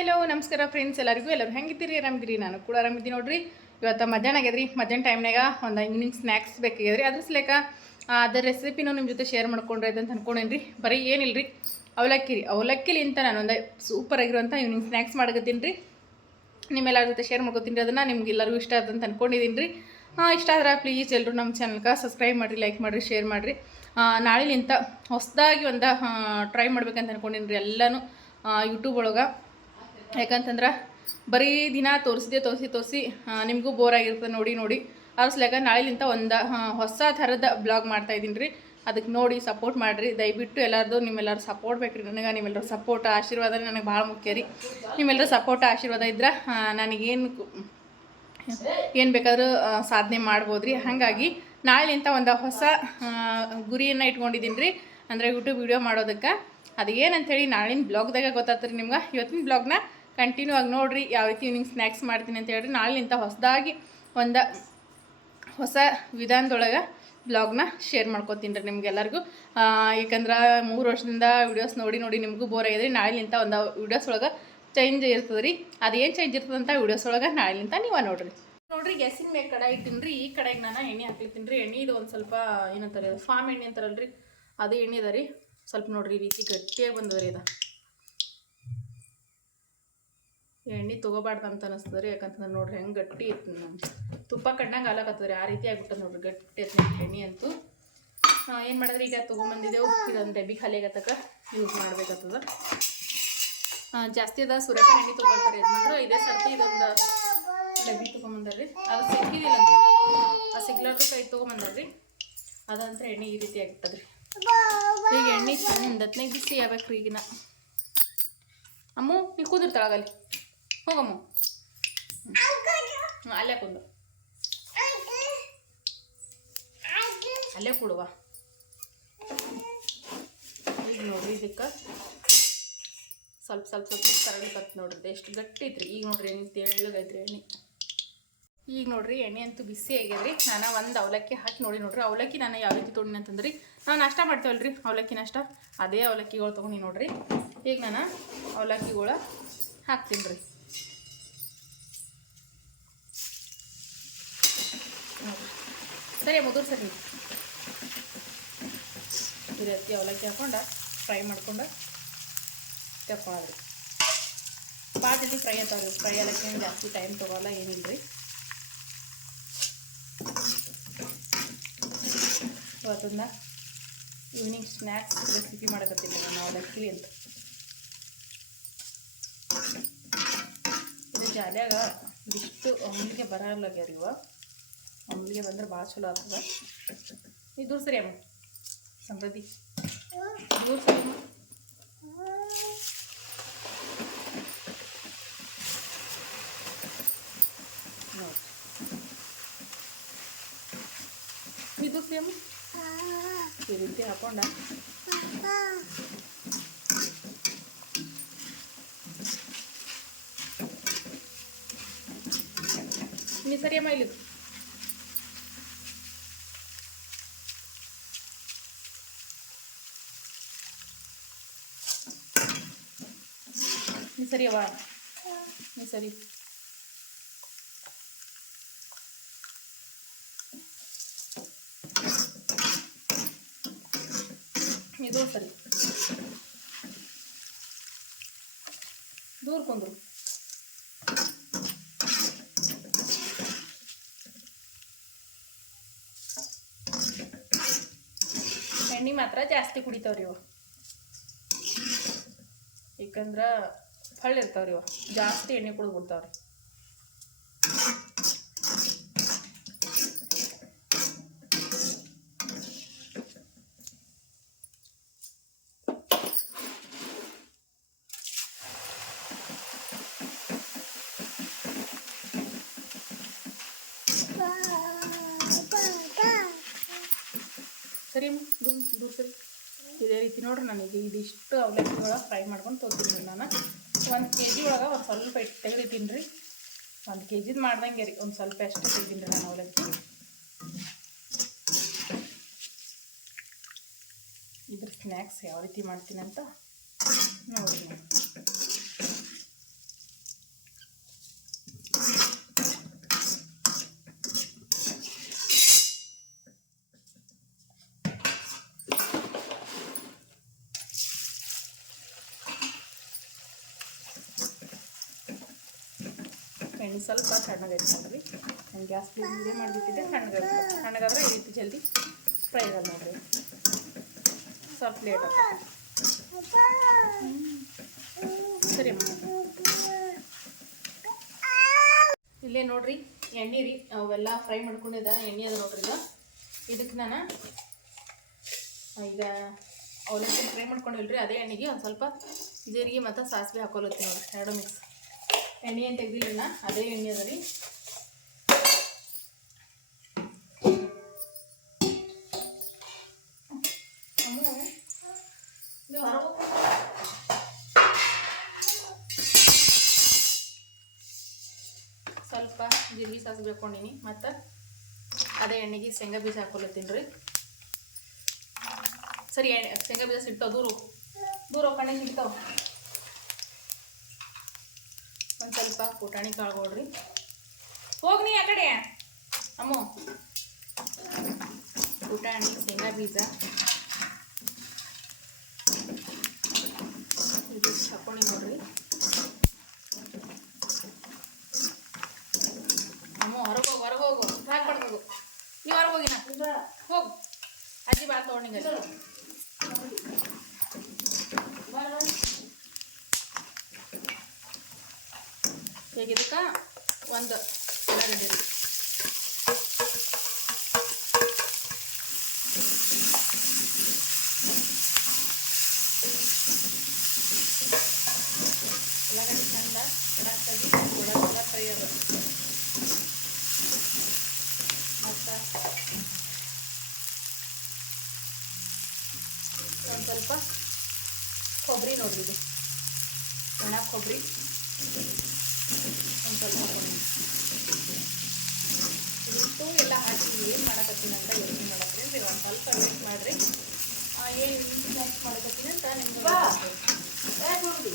Hello ನಮಸ್ಕಾರ friends ಎಲ್ಲರಿಗೂ, ಎಲ್ಲರೂ ಹೆಂಗಿದ್ದೀರಿ? ಆರಾಮಿದ್ದೀರಿ? ನಾನು ಕೂಡ ಆರಾಮಿದ್ದೀನಿ ನೋಡ್ರಿ. ಇವತ್ತು ಮಧ್ಯಾಹ್ನ ಆಗ್ಯದ್ರಿ. ಮಧ್ಯಾಹ್ನ ಟೈಮ್ನಾಗ ಒಂದು ಈವ್ನಿಂಗ್ ಸ್ನ್ಯಾಕ್ಸ್ ಬೇಕಾಗ್ಯದ್ರಿ. ಅದ್ರ ಸಲೇಕ ಅದರ ರೆಸಿಪಿನೂ ನಿಮ್ಮ ಜೊತೆ ಶೇರ್ ಮಾಡ್ಕೊಂಡ್ರೆ ಅಂತ ಅನ್ಕೊಂಡೇನಿ ರೀ ಬರೀ ಏನಿಲ್ಲ ರೀ ಅವಲಕ್ಕಿ ರೀ ಅವಲಕ್ಕಿಲಿಂತ ನಾನು ಒಂದು ಸೂಪರ್ ಆಗಿರುವಂಥ ಈವ್ನಿಂಗ್ ಸ್ನ್ಯಾಕ್ಸ್ ಮಾಡಕತ್ತೀನಿ ರೀ ನಿಮ್ಮೆಲ್ಲರ ಜೊತೆ ಶೇರ್ ಮಾಡ್ಕೋತೀನಿ ರೀ ಅದನ್ನು ನಿಮ್ಗೆ ಎಲ್ಲರಿಗೂ ಇಷ್ಟ ಆದಂತ ಅಂದ್ಕೊಂಡಿದ್ದೀನಿ ರೀ ಹಾಂ ಇಷ್ಟ ಆದ್ರೆ ಪ್ಲೀಸ್ ಎಲ್ಲರೂ ನಮ್ಮ ಚಾನಲ್ಗೆ ಸಬ್ಸ್ಕ್ರೈಬ್ ಮಾಡಿರಿ ಲೈಕ್ ಮಾಡಿರಿ ಶೇರ್ ಮಾಡಿರಿ. ನಾಳೆಲಿಂತ ಹೊಸದಾಗಿ ಒಂದು ಟ್ರೈ ಮಾಡ್ಬೇಕಂತ ಅನ್ಕೊಂಡಿನಿ ರೀ ಎಲ್ಲನೂ ಯೂಟ್ಯೂಬ್ ಒಳಗೆ. ಯಾಕಂತಂದ್ರೆ ಬರೀ ದಿನ ತೋರಿಸಿದೆ ತೋರಿಸಿ ತೋರಿಸಿ ನಿಮಗೂ ಬೋರ್ ಆಗಿರ್ತದೆ ನೋಡಿ ನೋಡಿ. ಅರ್ಸ್ಲಾಗ ನಾಳೆಲಿಂತ ಒಂದು ಹೊಸ ಥರದ ಬ್ಲಾಗ್ ಮಾಡ್ತಾ ಇದ್ದೀನಿ ರೀ. ಅದಕ್ಕೆ ನೋಡಿ ಸಪೋರ್ಟ್ ಮಾಡಿರಿ. ದಯವಿಟ್ಟು ಎಲ್ಲರದು ನಿಮ್ಮೆಲ್ಲರೂ ಸಪೋರ್ಟ್ ಬೇಕು ರೀ ನನಗೆ ನಿಮ್ಮೆಲ್ಲರ ಸಪೋರ್ಟ್ ಆಶೀರ್ವಾದ ನನಗೆ ಭಾಳ ಮುಖ್ಯ ರೀ. ನಿಮ್ಮೆಲ್ಲರ ಸಪೋರ್ಟ್ ಆಶೀರ್ವಾದ ಇದ್ರೆ ನನಗೇನು ಏನು ಬೇಕಾದರೂ ಸಾಧನೆ ಮಾಡ್ಬೋದು ರೀ ಹಾಗಾಗಿ ನಾಳೆಲಿಂತ ಒಂದು ಹೊಸ ಗುರಿಯನ್ನು ಇಟ್ಕೊಂಡಿದ್ದೀನಿ ರೀ. ಅಂದರೆ ಯೂಟ್ಯೂಬ್ ವಿಡಿಯೋ ಮಾಡೋದಕ್ಕೆ. ಅದು ಏನಂತೇಳಿ ನಾಳಿನ ಬ್ಲಾಗ್ದಾಗ ಗೊತ್ತಾಗ್ತದೆ ನಿಮ್ಗೆ. ಇವತ್ತಿನ ಬ್ಲಾಗ್ನ ಕಂಟಿನ್ಯೂ ಆಗಿ ನೋಡಿರಿ ಯಾವ ರೀತಿ ಇವ್ನಿಂಗ್ ಸ್ನ್ಯಾಕ್ಸ್ ಮಾಡ್ತೀನಿ ಅಂತ ಹೇಳಿರಿ. ನಾಳೆಲಿಂತ ಹೊಸದಾಗಿ ಒಂದು ಹೊಸ ವಿಧಾನದೊಳಗೆ ಬ್ಲಾಗ್ನ ಶೇರ್ ಮಾಡ್ಕೊತೀನಿ ರೀ ನಿಮ್ಗೆಲ್ಲರಿಗೂ ಯಾಕಂದ್ರೆ ಮೂರು ವರ್ಷದಿಂದ ವಿಡಿಯೋಸ್ ನೋಡಿ ನೋಡಿ ನಿಮಗೂ ಬೋರ್ ಆಗಿದೆ ರೀ. ನಾಳೆಲಿಂತ ಒಂದು ವಿಡಿಯೋಸ್ ಒಳಗೆ ಚೇಂಜ್ ಇರ್ತದೆ ರೀ. ಅದೇನು ಚೇಂಜ್ ಇರ್ತದೆ ಅಂತ ವಿಡಿಯೋಸ್ ಒಳಗೆ ನಾಳೆಲಿಂತ ನೀವು ನೋಡ್ರಿ. ನೋಡ್ರಿ ಗ್ಯಾಸಿನ ಮೇಲೆ ಕಡಾಯಿ ರೀ. ಈ ಕಡೆಗೆ ನಾನು ಎಣ್ಣೆ ಹಾಕ್ಲಿತ್ತೀನಿ ರೀ. ಎಣ್ಣೆ ಇದು ಒಂದು ಸ್ವಲ್ಪ ಏನಂತಾರೆ ಫಾರ್ಮ್ ಎಣ್ಣೆ ಅಂತಾರಲ್ಲ ರೀ ಅದು ಎಣ್ಣೆ ಅದ ರೀ. ಸ್ವಲ್ಪ ನೋಡ್ರಿ, ಈ ರೀತಿ ಗಟ್ಟಿಯಾಗಿ ಬಂದದ ರೀ ಇದು ಎಣ್ಣೆ ತೊಗೋಬಾರ್ದು ಅಂತ ಅನಿಸ್ತದೆ ರೀ ಯಾಕಂತಂದ್ರೆ ನೋಡ್ರಿ ಹೆಂಗೆ ಗಟ್ಟಿ ತುಪ್ಪ ಕಣ್ಣಾಗ ರೀ ಆ ರೀತಿ ಆಗ್ಬಿಟ್ಟದ ನೋಡ್ರಿ ಗಟ್ಟಿ ಎಣ್ಣೆ ಅಂತೂ. ಏನು ಮಾಡಿದ್ರಿ ಈಗ? ತೊಗೊಂಬಂದಿದ್ದೆವು ಇದೊಂದು ಡಬ್ಬಿ ಖಾಲಿ ಆಗತ್ತಕ ಯೂಸ್ ಮಾಡ್ಬೇಕಾಗ್ತದ ಜಾಸ್ತಿ ಅದ ಸೂರ್ಯಕಾಯಿ ಎಣ್ಣೆ ತೊಗೊಳ್ತಾರೆ ಯಜಮಾನ್ರು, ಇದೇ ಸರ್ತಿ ಇದೊಂದು ಡಬ್ಬಿ ತೊಗೊಂಬಂದಾರ್ರಿ. ಅದು ಸಿಕ್ಕಿದಿಲ್ಲ ಅಂತ. ಆ ಸಿಗ್ಲಾರ್ದು ಕೈ ತೊಗೊಂಬಂದಾರ್ರಿ. ಅದಂತ್ರ ಎಣ್ಣೆ ಈ ರೀತಿ ಆಗ್ತದ್ರಿ ಈಗ ಎಣ್ಣೆ ಚಂದ ಹತ್ತನೇ ಬಿಸಿ ಆಗ್ಬೇಕ್ರಿ ಈಗಿನ. ಅಮ್ಮು, ನೀವು ಕೂದಿರ್ತಾಳಗಲ್ಲಿ ಹೋಗಮ್ಮ. ಹ್ಞೂ ಅಲ್ಲೇ ಕುಂದು ಅಲ್ಲೇ ಕೊಡುವ. ಈಗ ನೋಡ್ರಿ ಇದಕ್ಕೆ ಸ್ವಲ್ಪ ಸ್ವಲ್ಪ ಸ್ವಲ್ಪ ಕರಗಕತ್ ನೋಡ್ರಿ ಎಷ್ಟು ಗಟ್ಟಿ ಐತ್ರಿ ಈಗ ನೋಡ್ರಿ ಎಣ್ಣೆ ತೆಳ್ಳಗೈತ್ರಿ ಎಣ್ಣೆ. ಈಗ ನೋಡ್ರಿ ಎಣ್ಣೆ ಅಂತೂ ಬಿಸಿ ಆಗ್ಯದ್ರಿ. ನಾನು ಒಂದು ಅವಲಕ್ಕಿ ಹಾಕಿ ನೋಡಿ ನೋಡ್ರಿ. ಅವಲಕ್ಕಿ ನಾನು ಯಾವ ರೀತಿ ತೊಗೊಂಡಿನ ಅಂತಂದ್ರಿ. ನಾವು ನಾಷ್ಟ ಮಾಡ್ತೇವಲ್ರಿ ಅವಲಕ್ಕಿ ನಾಷ್ಟ. ಅದೇ ಅವಲಕ್ಕಿಗಳು ತೊಗೊಂಡಿ ನೋಡ್ರಿ. ಈಗ ನಾನು ಅವಲಕ್ಕಿಗಳು ಹಾಕ್ತೀನಿ ರೀ ಸರಿ ಮುದುರು ಸರಿ ಈ ರೀತಿ ಅವಲಕ್ಕಿ ಹಾಕೊಂಡು, ಫ್ರೈ ಮಾಡ್ಕೊಂಡು ತೆಕ್ಕೊಳ್ಳೋದ್ರಿ ಭಾಳ ಫ್ರೈ ಅಂತಾವ್ರಿ, ಫ್ರೈ ಅವಲಕ್ಕಿ ಜಾಸ್ತಿ ಟೈಮ್ ತೊಗೊಳಲ್ಲ ಏನಿಲ್ಲ ರೀ ಇವತ್ತನ್ನ ಈವ್ನಿಂಗ್ ಸ್ನ್ಯಾಕ್ಸ್ ರೆಸಿಪಿ ಮಾಡಕತ್ತೀನಿ ನಾನು ಅವಲಕ್ಕಿ ಅಂತ. ಇದು ಜಾಲ್ಯಾಗ ಇಷ್ಟು ಅಮ್ಲಿಗೆ ಬರಲ್ಲ ಇವ. ಅಮ್ಲಿಗೆ ಬಂದ್ರೆ ಭಾಳ ಚಲೋ ಆಗ್ತದ. ಇದು ಸರಿ ಅಮ್ಮ. ಸಮೃದ್ಧಿ ದೂರ ಸರಿ ಅಮ್ಮ. ನೋಡಿ. ಇದು ಸರಿ ಅಮ್ಮ. ಈ ರೀತಿ ಹಾಕೊಂಡ. ನೀ ಅಮ್ಮ ಇಲ್ಲಿ ಸರಿ ಅವ ನೀ ಸರಿ. ಇದು ಸರಿ. ದೂರ ಕುಂದ್ರು ಎಣ್ಣೆ ಮಾತ್ರ ಜಾಸ್ತಿ ಕುಡಿತಾವ್ರಿ ಇವ ಯಾಕಂದ್ರೆ ಇರ್ತಾವ್ರಿ ಇವ ಜಾಸ್ತಿ ಎಣ್ಣೆ ಕುಡಿದು ಬಿಡ್ತಾವ್ರಿ ಸರಿ ದೂಸರಿ ಇದೇ ರೀತಿ ನೋಡ್ರಿ, ನನಗೆ ಇದಿಷ್ಟು ಒಳಗೆ ಫ್ರೈ ಮಾಡ್ಕೊಂಡು ತೊಗೊತೀನಿ ನಾನು ಒಂದು ಕೆ ಜಿ ಒಳಗೆ ಒಂದು ಸ್ವಲ್ಪ ಇಟ್ಟು ತೆಗೆದಿದ್ದೀನಿ ರೀ ಒಂದು ಕೆ ಜಿದು ಮಾಡ್ದಂಗೆ ರೀ, ಒಂದು ಸ್ವಲ್ಪ ಅಷ್ಟು ತೆಗೆದೀನಿ ರೀ ನಾನು ಅವಲಕ್ಕಿ. ಇದ್ರ ಸ್ನ್ಯಾಕ್ಸ್ ಯಾವ ರೀತಿ ಮಾಡ್ತೀನಿ ಅಂತ ನೋಡಿ ಎಣ್ಣೆ ಸ್ವಲ್ಪ ತಣ್ಣಗೈತೆ ನೋಡ್ರಿ ನಾನು ಗ್ಯಾಸ್ ಇದೇ ಮಾಡಿಬಿಟ್ಟಿದ್ದೆ ತಣ್ಣಗಾಗ ತಣ್ಣಗಾದ್ರೆ ಈ ರೀತಿ ಜಲ್ದಿ ಫ್ರೈ ಆಗಲ್ಲ ನೋಡ್ರಿ. ಸ್ವಲ್ಪ ಲೇಟ್ ಸರಿ ಇಲ್ಲೇ ನೋಡ್ರಿ, ಎಣ್ಣೆ ರೀ, ಅವೆಲ್ಲ ಫ್ರೈ ಮಾಡ್ಕೊಂಡಿದ್ದ ಎಣ್ಣೆ ಅದ ನೋಡ್ರಿ ಇದು. ಇದಕ್ಕೆ ನಾನು ಈಗ ಅವಲಕ್ಕಿ ಫ್ರೈ ಮಾಡ್ಕೊಂಡಿಲ್ರಿ, ಅದೇ ಎಣ್ಣೆಗೆ ಒಂದು ಸ್ವಲ್ಪ ಜೀರಿಗೆ ಮತ್ತು ಸಾಸಿವೆ ಹಾಕೊಲತ್ತೀನಿ ನೋಡ್ರಿ, ಎರಡು ಮಿಕ್ಸ್ ಎಣ್ಣೆ ಏನು ತೆಗ್ದಿಲ್ಲ ಅದೇ ಎಣ್ಣೆ ಅದ ರೀ. ಸ್ವಲ್ಪ ಜೀರಿಗೆ ಸಾಸ್ ಬೇಕೊಂಡಿನಿ ಮತ್ತು ಅದೇ ಎಣ್ಣೆಗೆ ಶೇಂಗಾ ಬೀಜ ಹಾಕೊಲತ್ತೀನಿ ರೀ. ಸರಿ, ಎಣ್ಣೆ, ಶೇಂಗಾ ಬೀಜ ಸಿಗ್ತಾವ, ದೂರು. ದೂರ ಕಣ್ಣೆ ಸಿಗ್ತಾವ ಒಂದು ಸ್ವಲ್ಪ ಪುಟಾಣಿ ಕಾಳ್ಗೊಳ್ರಿ ಹೋಗ್ನಿ ಆ ಕಡೆ. ಅಮ್ಮ. ಪುಟಾಣಿ ಶೇಂಗಾ ಬೀಜ ಇದು ಹಾಕೊಂಡು ನೋಡ್ರಿ ಅಮ್ಮ ಹೊರಗೆ ಹೋಗು ಹೊರಗೆ ಹೋಗು ಹಾಕ್ಬಾರ್ದು ನೀವು ಹೊರಗೆ ಹೋಗಿನ ಹೋಗು ಅಜ್ಜಿ ಬಾ ತೊಗೊಂಡಿಗೆ ಈಗ ಇದಕ್ಕೆ ಒಂದು ಉಳ್ಳಾಗಡ್ಡಿ ಉಳ್ಳಾಗಡ್ಡಿ ಚಂದ ಕಡಕ್ಕಾಗಿ ಉಳ್ಳಾಗಡ್ಡಿ ಫ್ರೈ ಅದ ಮತ್ತು ಒಂದು ಸ್ವಲ್ಪ ಕೊಬ್ಬರಿ ನೋಡ್ರಿ ಒಣ ಕೊಬ್ಬರಿ. ಒಂದು ಎಲ್ಲ ಹಾಕಿ ಏನು ಮಾಡಕತ್ತೀನಿ ಅಂತ ಯೋಚನೆ ಮಾಡತ್ರಿ ರೀ ಒಂದು ಸ್ವಲ್ಪ ವೇಟ್ ಮಾಡಿರಿ ಏನು ಮಿಕ್ಸ್ ಮಾಡಕತ್ತೀನಿ ಅಂತ ನಿಮ್ಗೆ ಅಮ್ಮ ಹೋಗಿ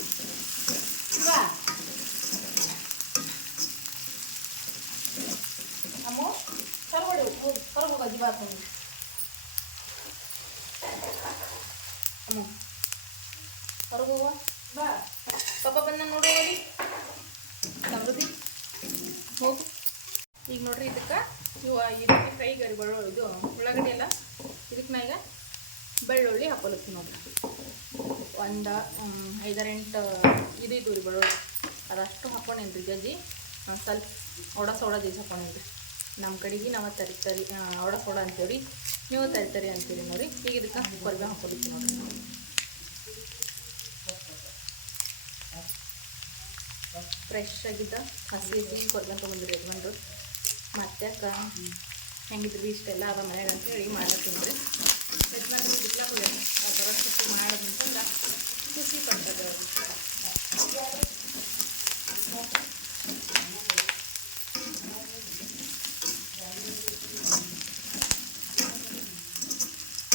ಅಮ್ಮ ಬಾ. ಪಾಪ ಬಂದ ನೋಡು ಅಲ್ಲಿ ಸಮೃದ್ಧಿ ಹೋಗು ಈಗ ನೋಡ್ರಿ ಇದಕ್ಕೆ ಇವು ಈ ರೀತಿ ಫ್ರೈ ಗರಿ ಇದು ಉಳ್ಳಾಗಡ್ಡಿ ಎಲ್ಲ ಇದಕ್ಕೆ ನಾ ಈಗ ಬೆಳ್ಳುಳ್ಳಿ ಹಾಕೊಲತ್ತೀನಿ ನೋಡ್ರಿ. ಒಂದು ಐದರೆಂಟು ಇದು ಇದು ರೀ ಬೆಳ್ಳುಳ್ಳಿ. ಅದಷ್ಟು ಹಾಕೊಂಡೇನ್ರಿ ಜಜ್ಜಿ ಒಂದು ಸ್ವಲ್ಪ ಒಡ ಸೋಡ ದೀಸ್ ಹಾಕೊಂಡೇನ್ರಿ ನಮ್ಮ ಕಡೆಗೆ ನಾವು ತರಿ ತರಿ ಆ, ಒಡ ಸೋಡ ಅಂತೀವ್ರಿ. ನೀವು ತರಿತರಿ ತರಿ ಅಂತೀರಿ ನೋಡಿ ಈಗ ಇದಕ್ಕೆ ಕೊರ್ಗ ಹಾಕೊಲಿಕ್ಕೆ ನೋಡ್ರಿ ಫ್ರೆಶ್ ಆಗಿದ್ದ ಹಸಿ ಹಸಿ ಕೊರ್ಗಂತ ಬಂದಿರಿ ಯಜಮಾನ್ರು ಮತ್ತೆ ಅಕ್ಕ ಹೆಂಗಿದ್ರಿ ಇಷ್ಟೆಲ್ಲ ಅದ ಮನೆಗೆ ಅಂತ ಹೇಳಿ ಮಾಡ್ಲತ್ತೀನಿ ರೀ ಯಜಮಾನ್ರು ಬಿಡ್ಲಾಕ ಹೋಗ್ಯಾರ ಬರೋಷ್ಟು ಮಾಡೋದಂತಂದ್ರೆ ಖುಷಿ ಪಡ್ತದೆ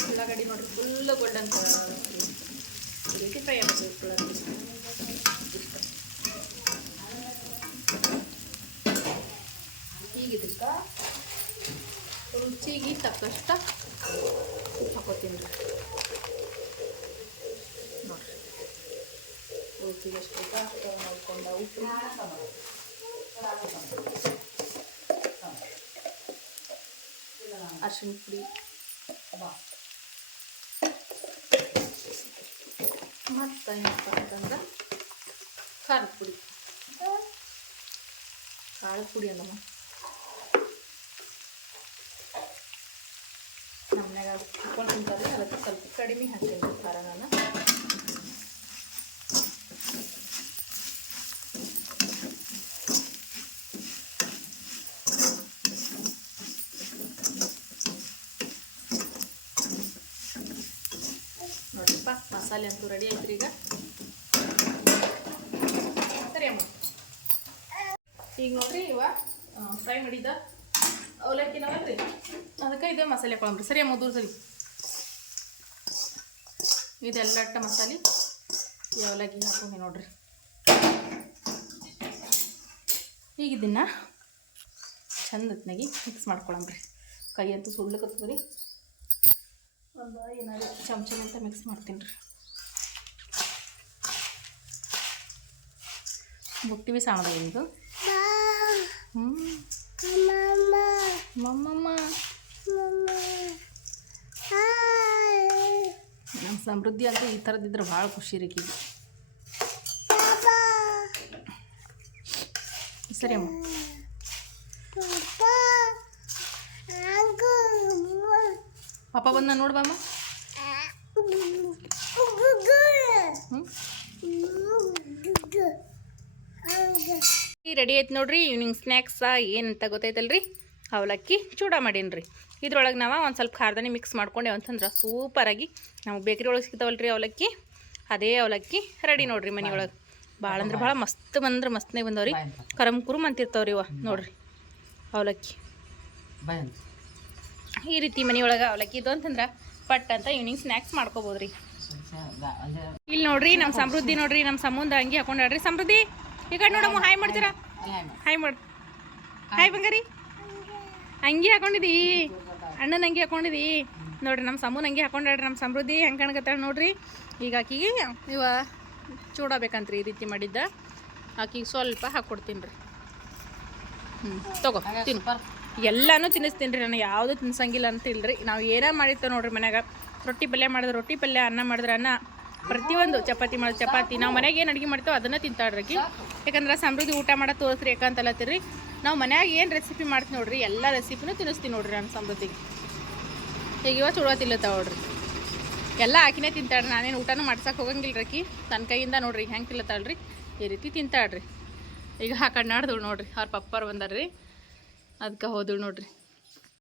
ಉಳ್ಳಾಗಡ್ಡಿ ನೋಡ್ರಿ ಫುಲ್ ಗೋಲ್ಡನ್ ಕಲರ್ ಈ ರೀತಿ ಫ್ರೈ ಆಗಬೇಕು ಉಳ್ಳಾಗಡ್ಡಿ ಇಷ್ಟ ಈಗ ಇದಕ್ಕೆ ರುಚಿಗೆ ತಕ್ಕಷ್ಟ ಹಾಕೋತೀನಿ ರೀ ನೋಡ್ರಿ ಎಷ್ಟು ನೋಡ್ಕೊಂಡ ಉಪ್ಪು ಅರ್ಶಿಣ ಪುಡಿ ಮತ್ತು ಏನಪ್ಪ ಅಂತಂದ್ರೆ ಖಾರದ ಪುಡಿ ಖಾರದ ಪುಡಿ ಅಲ್ಲಮ್ಮ ನಮ್ಮನ್ಯಾಗ ಹಾಕೊಂಡು ತಿಂತಾರೆ. ಅದಕ್ಕೆ ಸ್ವಲ್ಪ ಕಡಿಮೆ ಹಾಕ್ತೀನಿ ಖಾರ ನಾನು ನೋಡಿಪ್ಪ ಮಸಾಲೆ ಅಂತೂ ರೆಡಿ ಆಯ್ತು ಈಗ. ಸರಿ ಅಮ್ಮ. ಈಗ ನೋಡ್ರಿ ಇವ ಫ್ರೈ ಮಾಡಿದ ಅವಲಕ್ಕಿ ನಾವಲ್ರಿ ಅದಕ್ಕೆ ಇದೇ ಮಸಾಲೆ ಹಾಕೊಳಂಬ್ರಿ ಸರಿ ಅಮ್ಮ ದೂರ ಸರಿ. ಇದೆಲ್ಲ ಮಸಾಲೆ. ಹಾಕೋಣ ಹಾಕೊಂಡಿ ನೋಡ್ರಿ. ಈಗ ಇದನ್ನ ಚಂದತ್ನಾಗಿ ಮಿಕ್ಸ್ ಮಾಡ್ಕೊಳಂಬ್ರಿ ಕೈ ಅಂತೂ ಸುಡ್ಲಿಕ್ಕತ್ತದ ರೀ. ಒಂದು ಏನಾದ್ರು ಚಮಚ ಅಂತ ಮಿಕ್ಸ್ ಮಾಡ್ತೀನಿ ರೀ. ಬುಟ್ಟಿ ಬಿ ಸಾಣದ ಹ್ಞೂ ಮಮ್ಮಮ್ಮ ನಮ್ಮ ಸಮೃದ್ಧಿ ಅಂತ ಈ ಥರದಿದ್ರೆ ಭಾಳ ಖುಷಿ ರೀ ಸರಿ ಅಮ್ಮ. ಪಾಪ ಬಂದ ನೋಡ್ಬಮ್ಮ ರೆಡಿ ಆಯ್ತು ನೋಡ್ರಿ, ಈವ್ನಿಂಗ್ ಸ್ನ್ಯಾಕ್ಸ ಏನಂತ ಗೊತ್ತೈತಲ್ರಿ ಅವಲಕ್ಕಿ ಚೂಡ ಮಾಡೀನಿ ಇದ್ರೊಳಗೆ ನಾವು ಒಂದು ಸ್ವಲ್ಪ ಖಾರದನೆ ಮಿಕ್ಸ್ ಮಾಡ್ಕೊಂಡೆ ಅಂತಂದ್ರೆ ಸೂಪರಾಗಿ ನಮಗೆ ಬೇಕ್ರಿ ಒಳಗೆ ಸಿಗ್ತಾವಲ್ರಿ ಅವಲಕ್ಕಿ? ಅದೇ ಅವಲಕ್ಕಿ ರೆಡಿ ನೋಡ್ರಿ ಮನೆ ಒಳಗೆ. ಭಾಳ ಅಂದ್ರೆ ಭಾಳ ಮಸ್ತ್ ಬಂದ್ರೆ ಮಸ್ತ್ನೇ ಬಂದವ್ರಿ. ಕರಮ್ ಕುರುಮ್ ಅಂತಿರ್ತಾವ್ರಿ ಇವ ನೋಡ್ರಿ ಅವಲಕ್ಕಿ. ಈ ರೀತಿ ಮನೆಯೊಳಗೆ ಅವಲಕ್ಕಿ ಇದು ಅಂತಂದ್ರೆ ಪಟ್ ಅಂತ ಈವ್ನಿಂಗ್ ಸ್ನ್ಯಾಕ್ಸ್ ಮಾಡ್ಕೋಬೋದ್ರಿ. ಇಲ್ಲಿ ನೋಡ್ರಿ ನಮ್ಮ ಸಮೃದ್ಧಿ ನೋಡ್ರಿ ನಮ್ಮ ಸಂಬಂಧ ಅಂಗಿ ಹಾಕೊಂಡಾಡ್ರಿ ಸಮೃದ್ಧಿ ಈಗ ನೋಡಮ್ಮ ಹಾಯ್ ಮಾಡ್ತೀರಾ? ಹಾಯ್ ಮಾಡ್ ಹಾಯ್ ಬಂಗಾರಿ. ಅಂಗಿ ಹಾಕೊಂಡಿದಿ? ಅಣ್ಣನ ಅಂಗಿ ಹಾಕೊಂಡಿದಿ. ನೋಡ್ರಿ ನಮ್ಮ ಸಮೂನ್ ಅಂಗಿ ಹಾಕೊಂಡಾಡ್ರಿ ನಮ್ಮ ಸಮೃದ್ಧಿ ಹೆಂಗೆ ಕಾಣಕತ್ತಾಳ ನೋಡ್ರಿ. ಈಗ ಆಕಿಗೆ ಇವ ಚೂಡ ಬೇಕಂತ್ರಿ ಈ ರೀತಿ ಮಾಡಿದ್ದ. ಆಕಿಗೆ ಸ್ವಲ್ಪ ಹಾಕ್ಕೊಡ್ತೀನಿ ರೀ. ಹ್ಞೂ ತಗೋ ತಿನ್ನು. ಎಲ್ಲನೂ ತಿನ್ನಿಸ್ತೀನಿ ರೀ ನಾನು ಯಾವುದು ತಿನ್ಸಂಗಿಲ್ಲ ಅಂತ ಇಲ್ರಿ ನಾವು ಏನೇ ಮಾಡಿರ್ತೇವೆ ನೋಡ್ರಿ ಮನ್ಯಾಗ. ರೊಟ್ಟಿ ಪಲ್ಯ ಮಾಡಿದ್ರೆ ರೊಟ್ಟಿ ಪಲ್ಯ ಅನ್ನ ಮಾಡಿದ್ರೆ ಅನ್ನ. ಪ್ರತಿಯೊಂದು ಚಪಾತಿ ಮಾಡಿದ ಚಪಾತಿ. ನಾವು ಮನೆಗೆ ಏನು ಅಡುಗೆ ಮಾಡ್ತೇವೆ ಅದನ್ನು ತಿಂತಾಳ್ರಿ ಆಕಿ. ಯಾಕಂದ್ರೆ ಸಮೃದ್ಧಿ ಊಟ ಮಾಡೋ ತೋರಿಸ್ರಿ ಯಾಕಂತಲತ್ತೀರಿ ನಾವು ಮನ್ಯಾಗ ಏನು ರೆಸಿಪಿ ಮಾಡ್ತೀವಿ ನೋಡ್ರಿ, ಎಲ್ಲ ರೆಸಿಪಿನೂ ತಿನ್ನಿಸ್ತೀವಿ ನೋಡ್ರಿ ನಾನು ಸಮೃದ್ಧಿಗೆ ಈಗ ಇವತ್ತು ಚುಡುವ ತಿಲ್ಲತ್ತಾವ ನೋಡ್ರಿ. ಎಲ್ಲ ಆಕಿನೇ ತಿಂತಾಳ್ರಿ, ನಾನೇನು ಊಟನೂ ಮಾಡ್ಸಕ್ಕೆ ಹೋಗಂಗಿಲ್ಲ ರೀ ತನ್ನ ಕೈಯಿಂದ ನೋಡ್ರಿ ಹೆಂಗೆ ತಿಲ್ಲತ್ತಾಳ್ರಿ ಈ ರೀತಿ ತಿಂತಾಳ್ರಿ. ಈಗ ಆ ಕಡೆ ನಾಡ್ದಳು ನೋಡ್ರಿ, ಅವ್ರ ಬಂದಾರೆ ರೀ ಅದಕ್ಕೆ ಹೋದಳು ನೋಡ್ರಿ.